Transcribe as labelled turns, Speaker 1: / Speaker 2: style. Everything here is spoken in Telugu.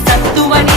Speaker 1: సత్తువని